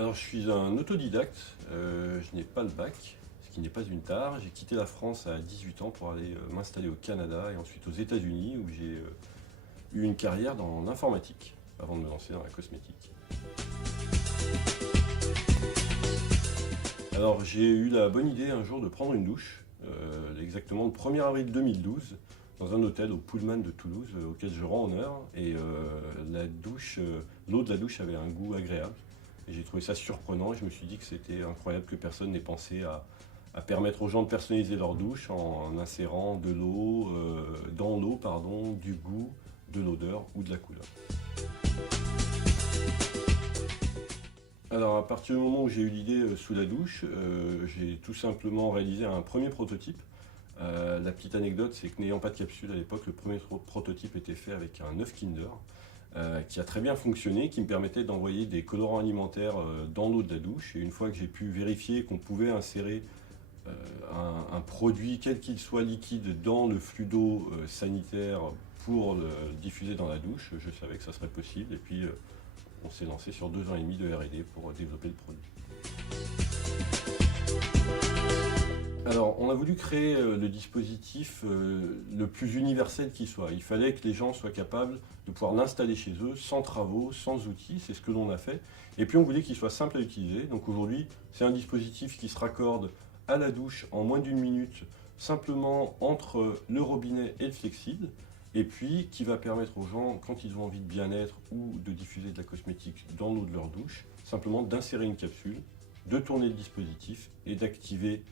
Alors, je suis un autodidacte, je n'ai pas le bac, ce qui n'est pas une tare. J'ai quitté la France à 18 ans pour aller m'installer au Canada et ensuite aux États-Unis où j'ai eu une carrière dans l'informatique avant de me lancer dans la cosmétique. Alors, j'ai eu la bonne idée un jour de prendre une douche, exactement le 1er avril 2012, dans un hôtel au Pullman de Toulouse auquel je rends honneur. Et l'eau de la douche avait un goût agréable. Et j'ai trouvé ça surprenant et je me suis dit que c'était incroyable que personne n'ait pensé à permettre aux gens de personnaliser leur douche en insérant de l'eau, dans l'eau, pardon, du goût, de l'odeur ou de la couleur. Alors à partir du moment où j'ai eu l'idée sous la douche, j'ai tout simplement réalisé un premier prototype. La petite anecdote, c'est que n'ayant pas de capsule à l'époque, le premier prototype était fait avec un œuf Kinder. Qui a très bien fonctionné, qui me permettait d'envoyer des colorants alimentaires dans l'eau de la douche. Et une fois que j'ai pu vérifier qu'on pouvait insérer un produit, quel qu'il soit liquide, dans le flux d'eau sanitaire pour le diffuser dans la douche, je savais que ça serait possible. Et puis on s'est lancé sur 2 ans et demi de R&D pour développer le produit. Alors, on a voulu créer le dispositif le plus universel qui soit. Il fallait que les gens soient capables de pouvoir l'installer chez eux, sans travaux, sans outils, c'est ce que l'on a fait. Et puis on voulait qu'il soit simple à utiliser. Donc aujourd'hui, c'est un dispositif qui se raccorde à la douche en moins d'1 minute, simplement entre le robinet et le flexible. Et puis qui va permettre aux gens, quand ils ont envie de bien-être ou de diffuser de la cosmétique dans l'eau de leur douche, simplement d'insérer une capsule, de tourner le dispositif et d'activer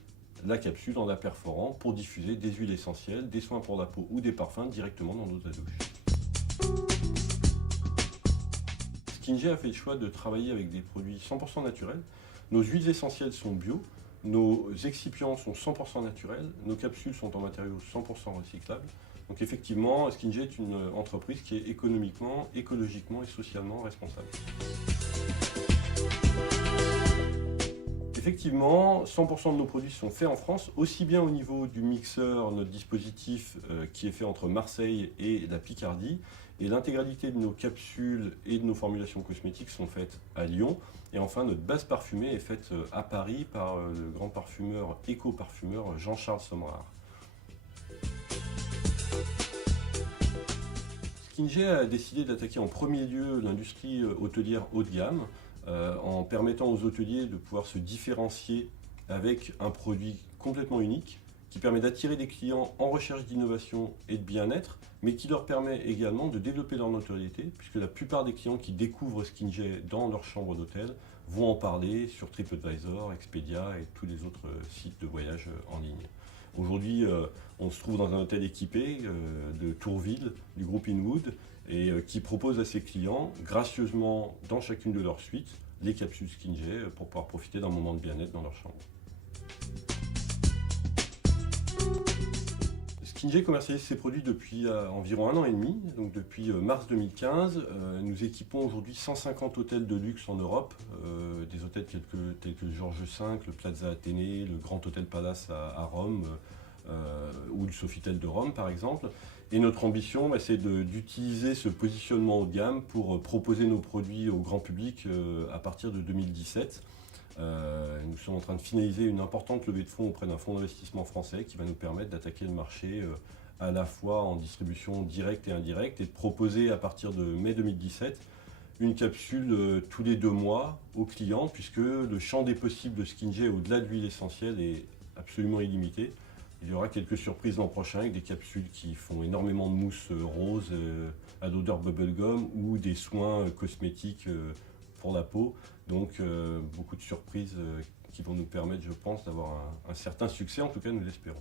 la capsule en la perforant pour diffuser des huiles essentielles, des soins pour la peau ou des parfums directement dans l'eau de la douche. Skin-G a fait le choix de travailler avec des produits 100% naturels. Nos huiles essentielles sont bio, nos excipients sont 100% naturels, nos capsules sont en matériaux 100% recyclables. Donc effectivement, Skin-G est une entreprise qui est économiquement, écologiquement et socialement responsable. Effectivement, 100% de nos produits sont faits en France, aussi bien au niveau du mixeur, notre dispositif qui est fait entre Marseille et la Picardie, et l'intégralité de nos capsules et de nos formulations cosmétiques sont faites à Lyon. Et enfin, notre base parfumée est faite à Paris par le grand parfumeur, éco-parfumeur Jean-Charles Sommerard. Skin-G a décidé d'attaquer en premier lieu l'industrie hôtelière haut de gamme, en permettant aux hôteliers de pouvoir se différencier avec un produit complètement unique qui permet d'attirer des clients en recherche d'innovation et de bien-être, mais qui leur permet également de développer leur notoriété, puisque la plupart des clients qui découvrent Skin-G dans leur chambre d'hôtel vont en parler sur TripAdvisor, Expedia et tous les autres sites de voyage en ligne. Aujourd'hui, on se trouve dans un hôtel équipé de Tourville, du groupe Inwood, et qui propose à ses clients, gracieusement dans chacune de leurs suites, les capsules Skin-G pour pouvoir profiter d'un moment de bien-être dans leur chambre. Skin-G commercialise ses produits depuis environ 1 an et demi, donc depuis mars 2015. Nous équipons aujourd'hui 150 hôtels de luxe en Europe, des hôtels tels que le Georges V, le Plaza Athénée, le Grand Hôtel Palace à Rome, ou le Sofitel de Rome par exemple. Et notre ambition, c'est d'utiliser ce positionnement haut de gamme pour proposer nos produits au grand public à partir de 2017. Nous sommes en train de finaliser une importante levée de fonds auprès d'un fonds d'investissement français qui va nous permettre d'attaquer le marché à la fois en distribution directe et indirecte et de proposer à partir de mai 2017 une capsule tous les 2 mois aux clients, puisque le champ des possibles de Skin-G au-delà de l'huile essentielle est absolument illimité. Il y aura quelques surprises l'an prochain avec des capsules qui font énormément de mousse rose à l'odeur bubblegum ou des soins cosmétiques pour la peau. Donc beaucoup de surprises qui vont nous permettre, je pense, d'avoir un certain succès, en tout cas nous l'espérons.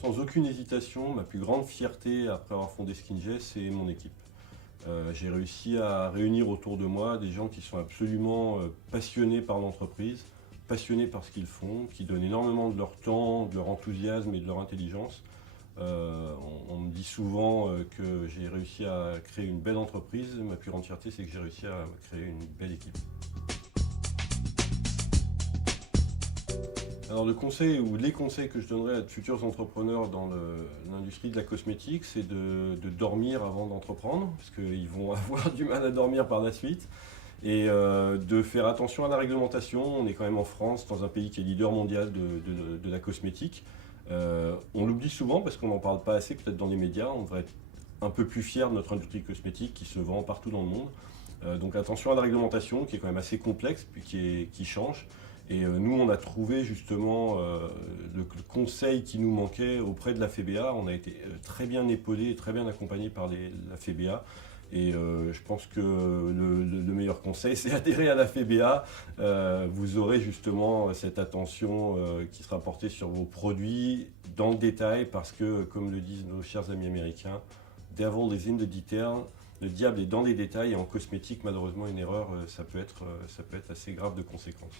Sans aucune hésitation, ma plus grande fierté après avoir fondé Skin-G, c'est mon équipe. J'ai réussi à réunir autour de moi des gens qui sont absolument passionnés par l'entreprise, passionnés par ce qu'ils font, qui donnent énormément de leur temps, de leur enthousiasme et de leur intelligence. On me dit souvent que j'ai réussi à créer une belle entreprise. Ma plus grande fierté, c'est que j'ai réussi à créer une belle équipe. Alors le conseil ou les conseils que je donnerais à de futurs entrepreneurs dans l'industrie de la cosmétique, c'est de dormir avant d'entreprendre, parce qu'ils vont avoir du mal à dormir par la suite, et de faire attention à la réglementation. On est quand même en France, dans un pays qui est leader mondial de la cosmétique. On l'oublie souvent parce qu'on n'en parle pas assez, peut-être dans les médias. On devrait être un peu plus fier de notre industrie cosmétique qui se vend partout dans le monde. Donc attention à la réglementation qui est quand même assez complexe puis qui change. Et nous, on a trouvé justement le conseil qui nous manquait auprès de la FEBA. On a été très bien épaulé, très bien accompagné par la FEBA. Et je pense que le meilleur conseil, c'est adhérer à la FEBA. Vous aurez justement cette attention qui sera portée sur vos produits dans le détail parce que, comme le disent nos chers amis américains, devil is in the detail. Le diable est dans les détails et en cosmétique, malheureusement, une erreur, ça peut être assez grave de conséquences.